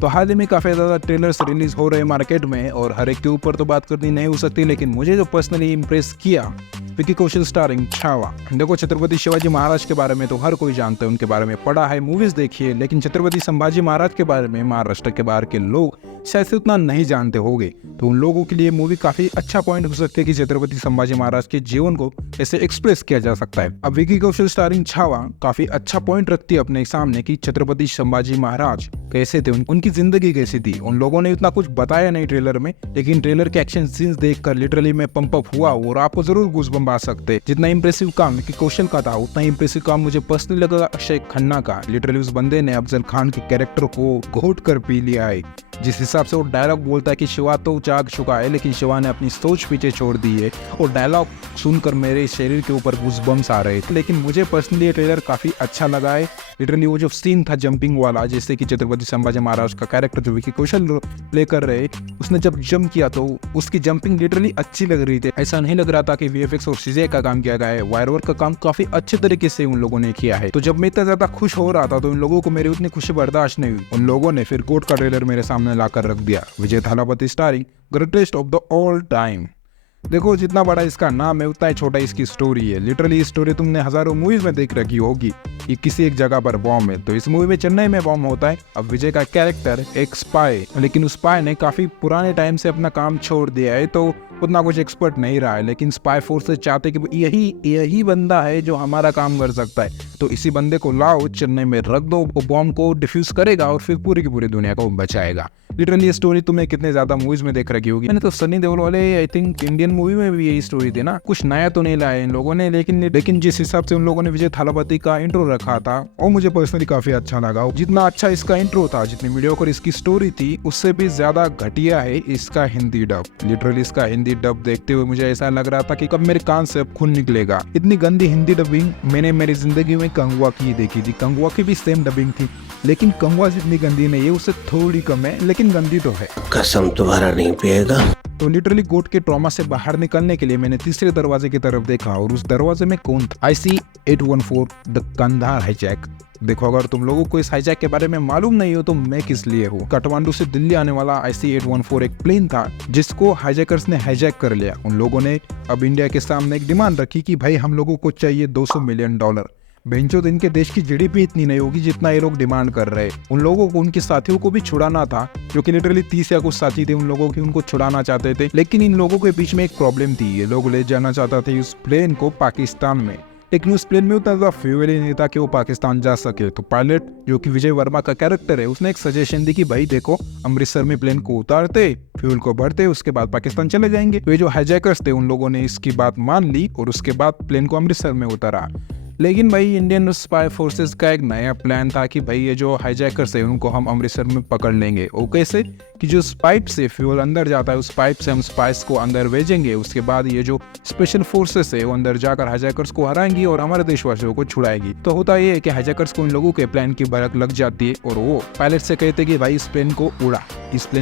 तो हाल ही में काफ़ी ज़्यादा ट्रेलर्स रिलीज हो रहे हैं मार्केट में और हर एक के ऊपर तो बात करनी नहीं हो सकती, लेकिन मुझे जो पर्सनली इम्प्रेस किया, विकी कौशल स्टारिंग छावा। देखो, छत्रपति शिवाजी महाराज के बारे में तो हर कोई जानता है, उनके बारे में पढ़ा है, मूवीज देखी है, लेकिन छत्रपति संभाजी महाराज के बारे में महाराष्ट्र के बाहर के लोग शायद से उतना नहीं जानते होंगे। तो उन लोगों के लिए मूवी काफी अच्छा पॉइंट हो सकता है कि छत्रपति संभाजी महाराज के जीवन को ऐसे एक्सप्रेस किया जा सकता है। अब विकी कौशल स्टारिंग छावा काफी अच्छा पॉइंट रखती है अपने सामने कि छत्रपति संभाजी महाराज कैसे थे, उनकी जिंदगी कैसी थी। उन लोगों ने इतना कुछ बताया नहीं ट्रेलर में, लेकिन ट्रेलर के एक्शन सीन्स देखकर लिटरली मैं पंप अप हुआ और आपको जरूर गूज़बम्प आ सकते। जितना इंप्रेसिव काम विकी कौशल का था, उतना इंप्रेसिव काम मुझे पर्सनली लगा अक्षय खन्ना का। लिटरली उस बंदे ने अफजल खान के कैरेक्टर को घोट कर पी लिया है। जिस हिसाब से वो डायलॉग बोलता है कि शिवा तो जाग चुका है, लेकिन शिवा ने अपनी सोच पीछे छोड़ दी है, और डायलॉग सुनकर मेरे शरीर के ऊपर गूज़बम्प्स आ रहे थे। लेकिन मुझे पर्सनली ये ट्रेलर काफी अच्छा लगा है। लिटरली वो जो सीन था जंपिंग वाला, जैसे कि छत्रपति संभाजी महाराज का कैरेक्टर जो विकी कौशल प्ले कर रहे, उसने जब जंप किया तो उसकी जंपिंग लिटरली अच्छी लग रही थी। ऐसा नहीं लग रहा था कि वीएफएक्स और सीजीआई का काम किया गया है। वायर वर्क का काम काफी अच्छे तरीके से उन लोगों ने किया है। तो जब मैं इतना ज्यादा खुश हो रहा था तो उन लोगों को मेरी उतनी खुशी बर्दाश्त नहीं हुई। उन लोगों ने फिर कोर्ट का ट्रेलर मेरे सामने लाकर रख दिया, Vijay Thalapathy starring greatest of the all time. देखो, जितना बड़ा इसका नाम है उतना ही छोटा इसकी स्टोरी है। लिटरली स्टोरी तुमने हजारों मूवीज में देख रखी होगी। ये किसी एक जगह पर बॉम्ब है, तो इस मूवी में चेन्नई में बॉम्ब होता है। अब विजय का कैरेक्टर एक स्पाई, लेकिन उस स्पाई ने काफी पुराने टाइम से अपना काम छोड़ दिया है, तो उतना कुछ एक्सपर्ट नहीं रहा है। लेकिन स्पाई फोर्स से चाहते कि यही बंदा है जो हमारा काम कर सकता है, तो इसी बंदे को लाओ, चेन्नई में रख दो, वो बॉम्ब को डिफ्यूज करेगा और फिर पूरी की पूरी दुनिया को बचाएगा। लिटरली ये स्टोरी तुमने कितने ज्यादा मूवीज में देख रखी होगी। मैंने तो सनी देओल वाले आई थिंक इंडियन मूवी में भी यही स्टोरी थी ना। कुछ नया तो नहीं लाया इन लोगों ने, लेकिन जिस हिसाब से उन लोगों ने विजय थालापति का इंट्रो रखा था, वो मुझे पर्सनली काफी अच्छा लगा। जितना अच्छा इसका इंट्रो था, जितनी मीडियोकर इसकी स्टोरी थी, उससे भी ज्यादा घटिया है इसका हिंदी डब। लिटरली इसका हिंदी डब देखते हुए मुझे ऐसा लग रहा था कि कब मेरे कान से अब खून निकलेगा। इतनी गंदी हिंदी डबिंग मैंने मेरी जिंदगी में कंगवा की देखी थी। कंगवा की भी सेम डबिंग थी, लेकिन कंगवा जितनी गंदी नहीं है, उससे थोड़ी कम है, लेकिन गंदी तो है। कसम तुम्हारा नहीं पिएगा। तो लिटरली गोट के ट्रॉमा से बाहर निकलने के लिए मैंने तीसरे दरवाजे की तरफ देखा, और उस दरवाजे में कौन था? IC-814 the Kandahar hijack. देखो, अगर तुम लोगों को इस हाईजैक के बारे में मालूम नहीं हो तो मैं किस लिए हूँ। काठमांडू से दिल्ली आने वाला IC-814 एक प्लेन था जिसको हाईजैकर्स ने हाईजैक कर लिया। उन लोगों ने अब इंडिया के सामने एक डिमांड रखी कि भाई हम लोगों को चाहिए $200 मिलियन। बेंचो दिन के देश की GDP इतनी नहीं होगी जितना ये लोग डिमांड कर रहे हैं। उन लोगों को उनके साथियों को भी छुड़ाना था, जो कि लिटरली 30 या कुछ साथी थे उन लोगों की, उनको छुड़ाना चाहते थे। लेकिन इन लोगों के बीच में एक प्रॉब्लम थी, ये लोग ले जाना चाहता थे उस प्लेन को पाकिस्तान में, लेकिन उस प्लेन में उतना ज्यादा फ्यूल ही नहीं था कि वो पाकिस्तान जा सके। तो पायलट जो कि विजय वर्मा का कैरेक्टर है, उसने एक सजेशन दी कि भाई देखो, अमृतसर में प्लेन को उतारते, फ्यूल को भरते, उसके बाद पाकिस्तान चले जाएंगे। तो ये जो हाईजैकर्स थे उन लोगों ने इसकी बात मान ली और उसके बाद प्लेन को अमृतसर में उतारा। लेकिन भाई इंडियन स्पाई फोर्सेस का एक नया प्लान था कि भाई ये जो हाईजैकर्स है उनको हम अमृतसर में पकड़ लेंगे। वो कैसे? कि जो पाइप से फ्यूल अंदर जाता है, उस पाइप से हम स्पाइस को अंदर भेजेंगे, उसके बाद ये जो स्पेशल फोर्सेस है वो अंदर जाकर हाईजैकर्स को हराएंगी और हमारे देशवासियों को छुड़ाएगी। तो होता ये है कि हाईजैकर्स को इन लोगों के प्लान की भड़क लग जाती है और वो पायलट से कहते कि भाई इस प्लेन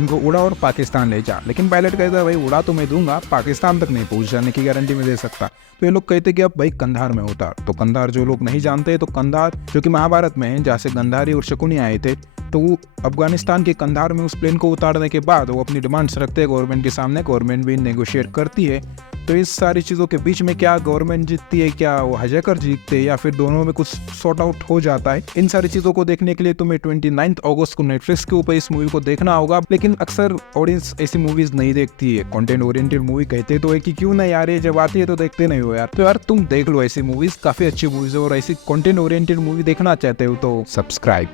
को उड़ा और पाकिस्तान ले जा। लेकिन पायलट कहता है भाई उड़ा तो मैं दूंगा, पाकिस्तान तक नहीं पहुंच जाने की गारंटी में दे सकता। तो ये लोग कहते कि अब भाई कंधार में उतार। तो कंधार जो लोग नहीं जानते, तो कंधार जो कि महाभारत में है, जहाँ से गंधारी और शकुनी आए थे, तो वो अफगानिस्तान के कंधार में उस प्लेन को उतारने के बाद वो अपनी डिमांड्स रखते हैं गवर्नमेंट के सामने। गवर्नमेंट भी नेगोशिएट करती है। तो इस सारी चीज़ों के बीच में क्या गवर्नमेंट जीतती है, क्या वो हाईजैकर जीतते हैं, या फिर दोनों में कुछ सॉर्ट आउट हो जाता है? इन सारी चीज़ों को देखने के लिए तुम्हें 29 अगस्त को नेटफ्लिक्स के ऊपर इस मूवी को देखना होगा। लेकिन अक्सर ऑडियंस ऐसी मूवीज नहीं देखती है। कंटेंट ओरिएंटेड मूवी कहते तो है कि क्यों ना यार, ये जब आती है तो देखते नहीं हो यार। तो यार तुम देख लो ऐसी मूवीज, काफी अच्छी मूवीज है। और ऐसी कंटेंट ओरिएंटेड मूवी देखना चाहते हो तो subscribe.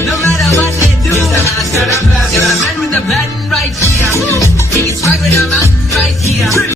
No matter what they do, the master of the man with the pen right here. He is right with a man right here.